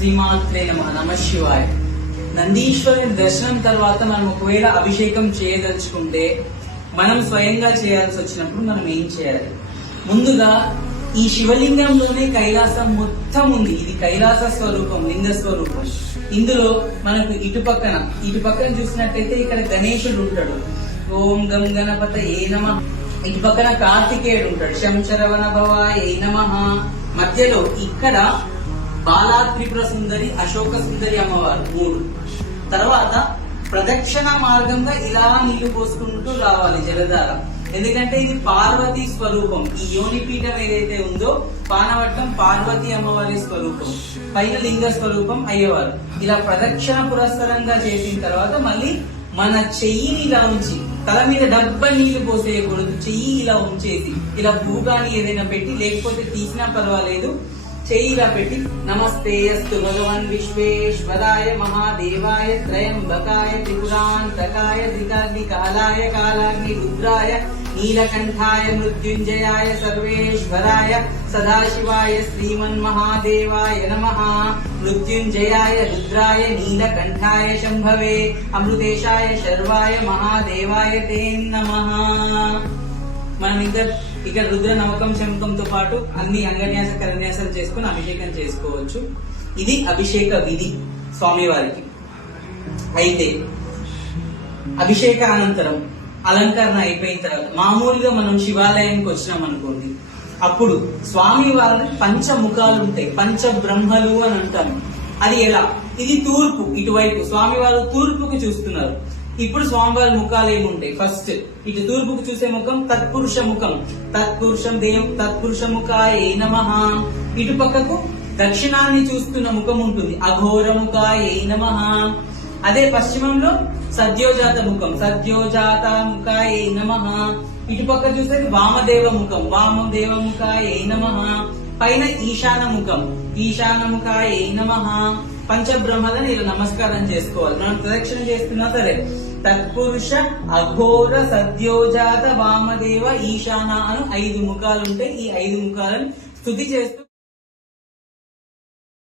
శ్రీమాత్రే నమ శివాయ. నందీశ్వరుని దర్శనం తర్వాత మనం ఒకవేళ అభిషేకం చేయదలుచుకుంటే మనం స్వయంగా చేయాల్సి వచ్చినప్పుడు మనం ఏం చేయాలి? ముందుగా ఈ శివలింగంలోనే కైలాసం మొత్తం ఉంది. ఇది కైలాస స్వరూపం, లింగ స్వరూపం. ఇందులో మనకు ఇటు పక్కన చూసినట్టయితే ఇక్కడ గణేశుడు ఉంటాడు. ఓం గం గణపతయే నమః. ఇటు పక్కన కార్తికేయుడు ఉంటాడు. శంచరవణ భవాయ నమః. మధ్యలో ఇక్కడ బాలా త్రిపుర సుందరి, అశోక సుందరి అమ్మవారు 3. తర్వాత ప్రదక్షిణ మార్గంగా ఇలా నీళ్లు పోసుకుంటూ రావాలి జలధార. ఎందుకంటే ఇది పార్వతీ స్వరూపం. ఈ యోనిపీఠం ఏదైతే ఉందో పానవట్టం పార్వతీ అమ్మవారి స్వరూపం, పైన లింగ స్వరూపం అయ్యేవారు. ఇలా ప్రదక్షిణ పురస్సరంగా చేసిన తర్వాత మళ్ళీ మన చెయ్యిని ఇలా ఉంచి, తల మీద డబ్బ నీళ్లు పోసేయకూడదు, చెయ్యి ఇలా ఉంచేసి ఇలా భూగాని ఏదైనా పెట్టి, లేకపోతే తీసినా పర్వాలేదు, చెయ్యి ఇలా పెట్టి నమస్తే అస్తు భగవన్ విశ్వేశ్వరాయ మహాదేవాయ త్రయంబకాయ త్రిపురాంతకాయ త్రికాగ్ని కాలాయ కాలాగ్ని రుద్రాయ నీలకంఠాయ మృత్యుంజయాయ సర్వేశ్వరాయ సదాశివాయ శ్రీమన్మహాదేవాయ నమః. మృత్యుంజయాయ రుద్రాయ నీలకంఠాయ శంభవే అమృతేశాయ శర్వాయ మహాదేవాయ తే నమః. మనం ఇక్కడ రుద్ర నవకం శంఖంతో పాటు అన్ని అంగన్యాస కరన్యాసాలు చేసుకుని అభిషేకం చేసుకోవచ్చు. ఇది అభిషేక విధి స్వామివారికి. అయితే అభిషేక అనంతరం అలంకరణ అయిపోయిన తర్వాత మామూలుగా మనం శివాలయానికి వచ్చినాం అనుకోండి, అప్పుడు స్వామి వారి పంచముఖాలు ఉంటాయి, పంచబ్రహ్మలు అని అంటాము. అది ఎలా? ఇది తూర్పు, ఇటువైపు స్వామివారు తూర్పుకు చూస్తున్నారు. ఇప్పుడు స్వామివారి ముఖాలు ఏముంటాయి? ఫస్ట్ ఇటు తూర్పుకు చూసే ముఖం తత్పురుష ముఖం, తత్పురుషం దేయం తత్పురుష ముఖాయ నమః. ఇటు పక్కకు దక్షిణాన్ని చూస్తున్న ముఖం ఉంటుంది, అఘోర ముఖాయ నమః. అదే పశ్చిమంలో సద్యోజాత ముఖం, సద్యోజాత ముఖాయ నమః. ఇటు పక్క చూసేది వామదేవ ముఖం, వామదేవ ముఖాయ నమః. పైన ఈశాన ముఖం, ఈశాన ముఖాయ నమః. పంచబ్రహ్మలను ఇలా నమస్కారం చేసుకోవాలి. మనం ప్రదక్షిణ చేస్తున్నా సరే తత్పురుష, అఘోర, సద్యోజాత, వామదేవ, ఈశాన అను 5 ముఖాలు ఉంటాయి. ఈ 5 ముఖాలను స్తుతి చేస్తూ